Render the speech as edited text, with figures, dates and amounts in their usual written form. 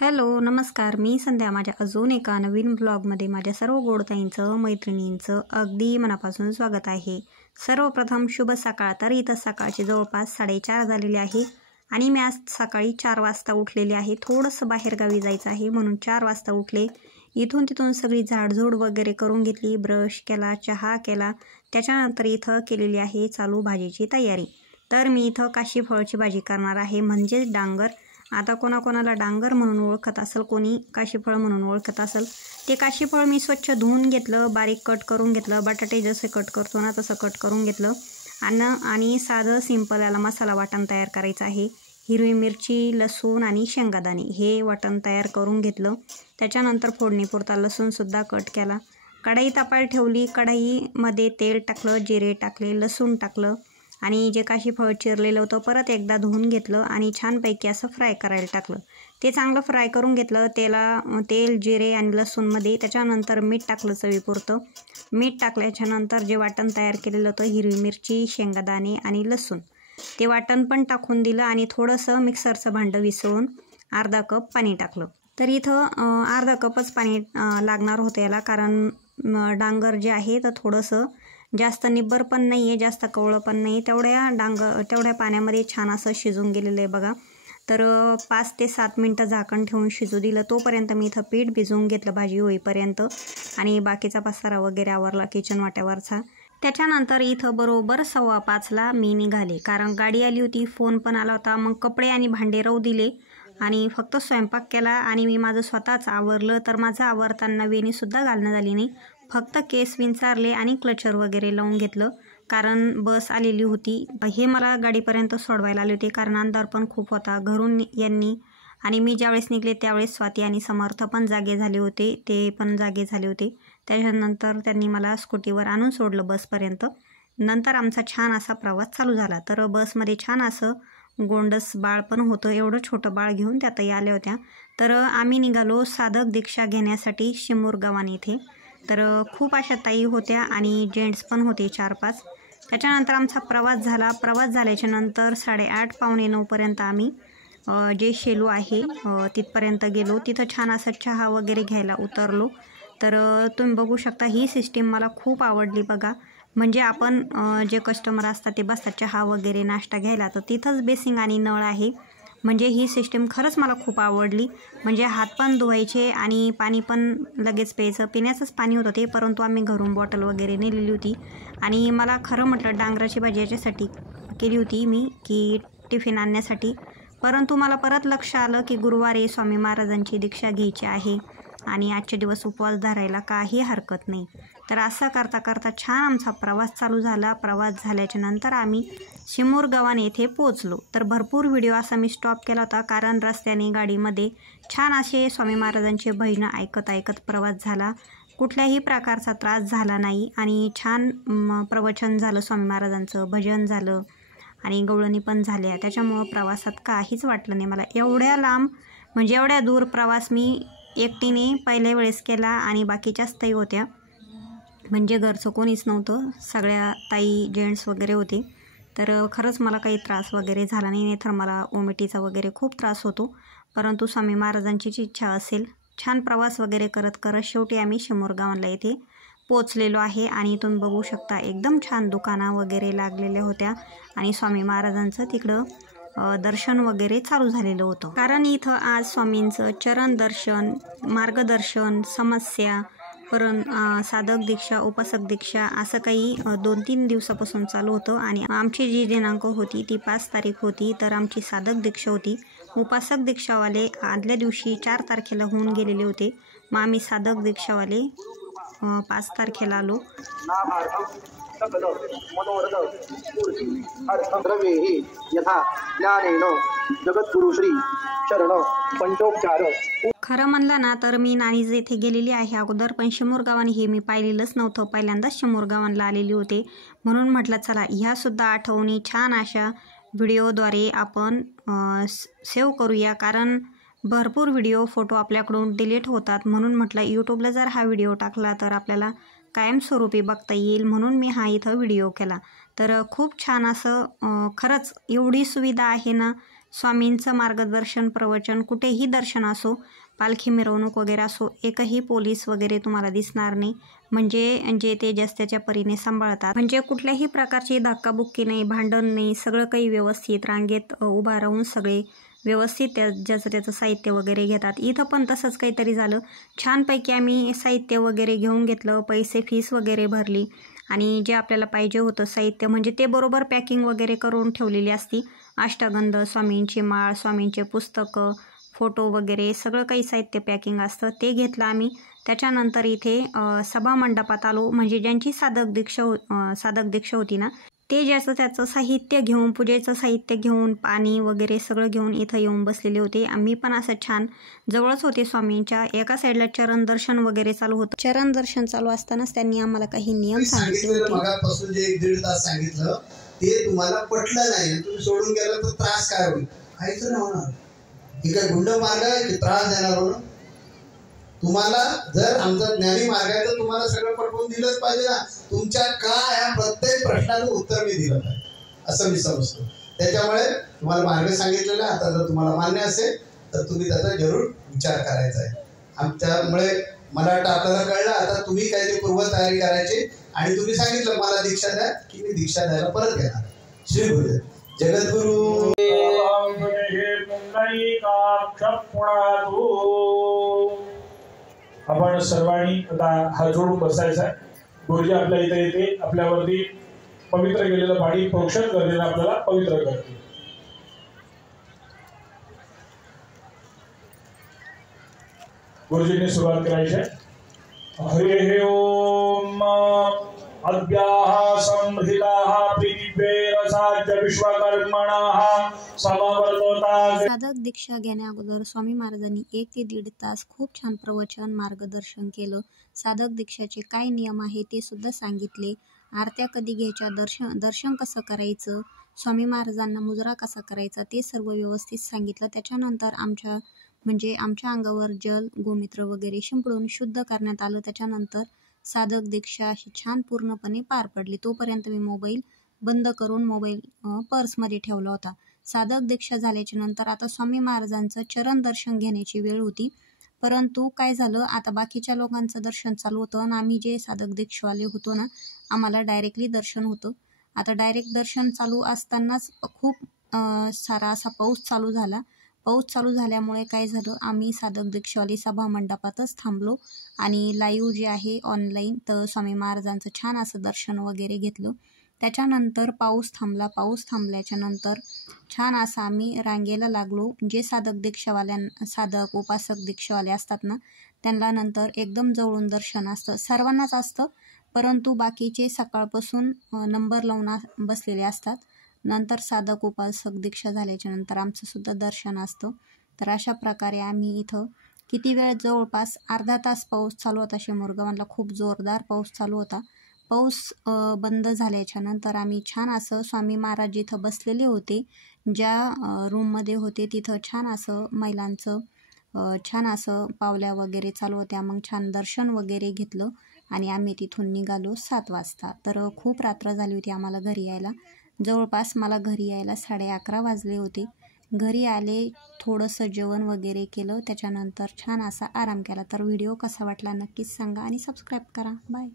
Hello नमस्कार, मी संध्या. माझ्या अजून एका नवीन ब्लॉगमध्ये माझ्या सर्व गोडताईंचं मैत्रिणींचं अगदी मनापासून स्वागत आहे. सर्वप्रथम शुभ सकाळ. तर इथं सकाळचे जवळपास 4:30 झालेले आहे आणि मी आज सकाळी 4 वाजता उठलेले आहे. थोडंसं बाहेरगावी जायचं आहे म्हणून 4 वाजता उठले. इथून तिथून सगळी झाडझूड वगैरे करून घेतली, ब्रश केला, चहा केला. त्याच्यानंतर इथं केलेली आहे चालू भाजीची तयारी. तर मी इथं काशी फळाची भाजी करणार आहे, म्हणजेच डांगर. आता कोणाकोणाला डांगर म्हणून ओळखत असेल, कोणी काशीफळ म्हणून ओळखत असेल. ते काशीफळ मी स्वच्छ धुवून घेतलं, बारीक कट करून घेतलं, बटाटे जसे कट करतो ना तसं कट करून घेतलं. आणि साधं सिंपल याला मसाला वाटण तयार करायचं आहे. हिरवी मिरची, लसूण आणि शेंगादाणे हे वाटण तयार करून घेतलं. त्याच्यानंतर फोडणीपुरता लसूणसुद्धा कट केला. कढई तापायला ठेवली. कढईमध्ये तेल टाकलं, जिरे टाकले, लसूण टाकलं आणि जे काशीफळ चिरलेलं होतं परत एकदा धुवून घेतलं आणि छानपैकी असं फ्राय करायला टाकलं. ते चांगलं फ्राय करून घेतलं तेल, जिरे आणि लसूणमध्ये. त्याच्यानंतर मीठ टाकलं चवीपुरतं. मीठ टाकल्याच्यानंतर जे वाटण तयार केलेलं होतं, हिरवी मिरची, शेंगादाणे आणि लसूण, ते वाटण पण टाकून दिलं आणि थोडंसं मिक्सरचं भांडं विसळून अर्धा कप पाणी टाकलं. तर इथं अर्धा कपच पाणी लागणार होतं याला, कारण डांगर जे आहे तर थोडंसं जास्त निब्बर पण नाही आहे, जास्त कवळं पण नाही. तेवढ्या पाण्यामध्ये छान असं शिजून गेलेलं आहे बघा. तर 5 ते 7 मिनटं झाकण ठेवून शिजू दिलं. तोपर्यंत मी इथं पीठ भिजवून घेतलं भाजी होईपर्यंत आणि बाकीचा पसारा वगैरे आवरला किचन वाट्यावरचा. त्याच्यानंतर इथं बरोबर 5:15ला मी निघाले, कारण गाडी आली होती, फोन पण आला होता. मग कपडे आणि भांडे राहू दिले आणि फक्त स्वयंपाक केला आणि मी माझं स्वतःच आवरलं. तर माझं आवरताना वेणीसुद्धा घालणं झाली नाही, फक्त केस विंचारले आणि क्लचर वगैरे लावून घेतलं, कारण बस आलेली होती. हे मला गाडीपर्यंत सोडवायला आले होते, कारण अंधार पण खूप होता. घरून यांनी आणि मी ज्यावेळेस निघले त्यावेळेस स्वाती आणि समर्थ पण जागे झाले होते, ते पण जागे झाले होते. त्याच्यानंतर त्यांनी मला स्कूटीवर आणून सोडलं बसपर्यंत. नंतर आमचा छान असा प्रवास चालू झाला. तर बसमध्ये छान असं गोंडस बाळ पण होतं, एवढं छोटं बाळ घेऊन त्या ताई आल्या होत्या. तर आम्ही निघालो साधक दीक्षा घेण्यासाठी शिमूर गावाने इथे. तर खूप अशा ताई होत्या आणि जेंट्स पण होते 4-5. त्याच्यानंतर आमचा प्रवास झाला. प्रवास झाल्याच्या नंतर 8:30 पावणे 9पर्यंत आम्ही जे शेलू आहे तिथपर्यंत गेलो. तिथं छान असं चहा वगैरे घ्यायला उतरलो. तर तुम्ही बघू शकता, ही सिस्टीम मला खूप आवडली बघा. म्हणजे आपण जे कस्टमर असतात ते बसतात चहा वगैरे नाश्ता घ्यायला, तर तिथंच बेसिंग आणि नळ आहे. म्हणजे ही सिस्टीम खरंच मला खूप आवडली. म्हणजे हात पण धुवायचे आणि पाणी पण लगेच प्यायचं. पिण्याचंच पाणी होतं ते, परंतु आम्ही घरून बॉटल वगैरे नेलेली होती. आणि मला खरं म्हटलं डांगराची भाजी याच्यासाठी केली होती मी, की टिफिन आणण्यासाठी. परंतु मला परत लक्ष आलं की गुरुवारी स्वामी महाराजांची दीक्षा घ्यायची आहे आणि आजचे दिवस उपवास धरायला काही हरकत नाही. तर असं करता करता छान आमचा प्रवास चालू झाला. प्रवास झाल्याच्या नंतर आम्ही शिमूर गावान येथे पोचलो. तर भरपूर व्हिडिओ असा मी स्टॉप केला होता, कारण रस्त्याने गाडीमध्ये छान असे स्वामी महाराजांचे भजनं ऐकत प्रवास झाला. कुठल्याही प्रकारचा त्रास झाला नाही आणि छान प्रवचन झालं, स्वामी महाराजांचं भजन झालं आणि गवळणी पण झाल्या. त्याच्यामुळं प्रवासात काहीच वाटलं नाही मला. एवढ्या लांब म्हणजे एवढ्या दूर प्रवास मी एकटीने पहिल्या वेळेस केला आणि बाकीच्याच ताई होत्या, म्हणजे घरचं कोणीच नव्हतं, सगळ्या ताई जेंट्स वगैरे होते. तर खरंच मला काही त्रास वगैरे झाला नाही तर मला ओमिटीचा वगैरे खूप त्रास होतो. परंतु स्वामी महाराजांचीच इच्छा असेल. छान प्रवास वगैरे करत शेवटी आम्ही शिमूर गावाला येथे पोचलेलो आहे. आणि तुम्ही बघू शकता एकदम छान दुकानं वगैरे लागलेल्या होत्या आणि स्वामी महाराजांचं तिकडं दर्शन वगैरे चालू झालेलं होतं. कारण इथं आज स्वामींचं चरण दर्शन, मार्गदर्शन, समस्या, साधक दीक्षा, उपासक दीक्षा असं काही 2-3 दिवसापासून चालू होतं. आणि आमची जी दिनांक होती ती 5 तारीख होती. तर आमची साधक दीक्षा होती. उपासक दीक्षावाले आदल्या दिवशी 4 तारखेला होऊन गेलेले होते. मग आम्ही साधक दीक्षावाले 5 तारखेला आलो. खरं म्हणलं ना तर मी नाणीज येथे गेलेली आहे अगोदर, पण शिमूर गावाने हे मी पाहिलेलंच नव्हतं. पहिल्यांदाच शिमूर गावांना आलेली होते, म्हणून म्हटलं चला ह्यासुद्धा आठवणी छान अशा व्हिडिओद्वारे आपण सेव्ह करूया. कारण भरपूर व्हिडिओ फोटो आपल्याकडून डिलीट होतात, म्हणून म्हटलं यूट्यूबला जर हा व्हिडिओ टाकला तर आपल्याला कायमस्वरूपी बघता येईल, म्हणून मी हा इथं व्हिडिओ केला. तर खूप छान असं खरंच एवढी सुविधा आहे ना. स्वामींचं मार्गदर्शन, प्रवचन, कुठेही दर्शन असो, पालखी मिरवणूक वगैरे असो, एकही पोलीस वगैरे तुम्हाला दिसणार नाही. म्हणजे जे ते त्याच्या परीने सांभाळतात. म्हणजे कुठल्याही प्रकारची धक्काबुक्की नाही, भांडण नाही, सगळं काही व्यवस्थित रांगेत उभा राहून सगळे व्यवस्थित ज्याचं त्याचं साहित्य वगैरे घेतात. इथं पण तसंच काहीतरी झालं. छानपैकी आम्ही साहित्य वगैरे घेऊन घेतलं, पैसे फीस वगैरे भरली आणि जे आपल्याला पाहिजे होतं साहित्य म्हणजे ते बरोबर पॅकिंग वगैरे करून ठेवलेली असती. अष्टगंध, स्वामींची माळ, स्वामींचे पुस्तकं, फोटो वगैरे सगळं काही साहित्य पॅकिंग असतं, ते घेतलं आम्ही. त्याच्यानंतर इथे सभामंडपात आलो. म्हणजे ज्यांची साधक दीक्षा होती ना, ते ज्याचं त्याचं साहित्य घेऊन, पूजेचं साहित्य घेऊन, पाणी वगैरे सगळं घेऊन इथं येऊन बसलेले होते. आम्ही पण असं छान जवळच होते स्वामींच्या. एका साईडला चरण दर्शन वगैरे चालू होतं. चरण दर्शन चालू असतानाच त्यांनी आम्हाला काही नियम सांगितले होते. मगापासून जे 1-1.5 तास सांगितलं ते तुम्हाला पटलं नाही, तुम्ही सोडून गेला तर त्रास काय होईल? काहीच नाही होणार. ही काय गुंड मार्ग आहे की त्रास देणार हो? तुम्हाला जर आमचा ज्ञानी मार्ग आहे तर तुम्हाला सगळं पटवून दिलंच पाहिजे ना. तुमच्या का ह्या प्रत्येक प्रश्नाचं उत्तर मी दिलं पाहिजे असं मी समजतो. त्याच्यामुळे तुम्हाला मार्ग सांगितलेला आता जर तुम्हाला मान्य असेल तर तुम्ही त्याचा जरूर विचार करायचा आहे. आमच्यामुळे मला वाटतं आपल्याला कळलं. आता तुम्ही काहीतरी पूर्वतयारी करायची आणि तुम्ही सांगितलं मला दीक्षा द्या की मी दीक्षा द्यायला परत घेणार. श्री गुरुदेव. जगद्गुरु आपण सर्वांनी आता हात जोडून बसायचा आहे. गुरुजी आपल्या इथे येते, आपल्यावरती पवित्र केलेलं पाणी प्रोक्षण करलेलं आपल्याला पवित्र करते. गुरुजींनी सुरुवात करायची आहे. हरिः ओम अद्याः संहृताः प्रीतिभेरसाच्य विश्वकर्मणाः समवर्तताः. साधक दीक्षा घेण्या अगोदर स्वामी महाराजांनी 1 ते 1.5 तास खूप छान प्रवचन, मार्गदर्शन केलं. साधक दीक्षाचे काय नियम आहे ते सुद्धा सांगितले. आरत्या कधी घ्यायच्या, दर्शन कसं करायचं, स्वामी महाराजांना मुजरा कसा करायचा, ते सर्व व्यवस्थित सांगितलं. त्याच्यानंतर आमच्या अंगावर जल, गोमित्र वगैरे शिंपडून शुद्ध करण्यात आलं. त्याच्यानंतर साधक दीक्षा ही छान पूर्णपणे पार पडली. तोपर्यंत मी मोबाईल बंद करून मोबाईल पर्समध्ये ठेवला होता. साधक दीक्षा झाल्याच्या नंतर आता स्वामी महाराजांचं चरण दर्शन घेण्याची वेळ होती. परंतु काय झालं, आता बाकीच्या लोकांचं दर्शन चालू होतं आणि आम्ही जे साधक दीक्षावाले होतो ना, आम्हाला डायरेक्टली दर्शन होतं. आता डायरेक्ट दर्शन चालू असतानाच खूप सारा असा पाऊस चालू झाला. पाऊस चालू झाल्यामुळे काय झालं, आम्ही साधक दीक्षावाली सभा मंडपातच थांबलो आणि लाईव्ह जे आहे ऑनलाईन तर स्वामी महाराजांचं छान असं दर्शन वगैरे घेतलं. त्याच्यानंतर पाऊस थांबला. पाऊस थांबल्याच्या नंतर छान असं आम्ही रांगेला लागलो. जे साधक उपासक दीक्षावाले असतात ना, त्यांना नंतर एकदम जवळून दर्शन असतं. सर्वांनाच असतं, परंतु बाकीचे सकाळपासून नंबर लावून बसलेले असतात. नंतर साधक उपासक दीक्षा झाल्याच्या नंतर आमचं सुद्धा दर्शन असतं. तर अशा प्रकारे आम्ही इथं किती वेळ, जवळपास अर्धा तास पाऊस चालू होता. शिमोरगावांना खूप जोरदार पाऊस चालू होता. पाऊस बंद झाल्याच्या नंतर आम्ही छान असं स्वामी महाराज जिथं बसलेले होते, ज्या रूममध्ये होते तिथं छान असं महिलांचं छान असं पावल्या वगैरे चालू होत्या. मग छान दर्शन वगैरे घेतलं आणि आम्ही तिथून निघालो 7 वाजता. तर खूप रात्र झाली होती आम्हाला घरी यायला. जवळपास मला घरी यायला 11:30 वाजले होते. घरी आले, थोडंसं जेवण वगैरे केलं, त्याच्यानंतर छान असा आराम केला. तर व्हिडिओ कसा वाटला नक्कीच सांगा आणि सबस्क्राईब करा. बाय.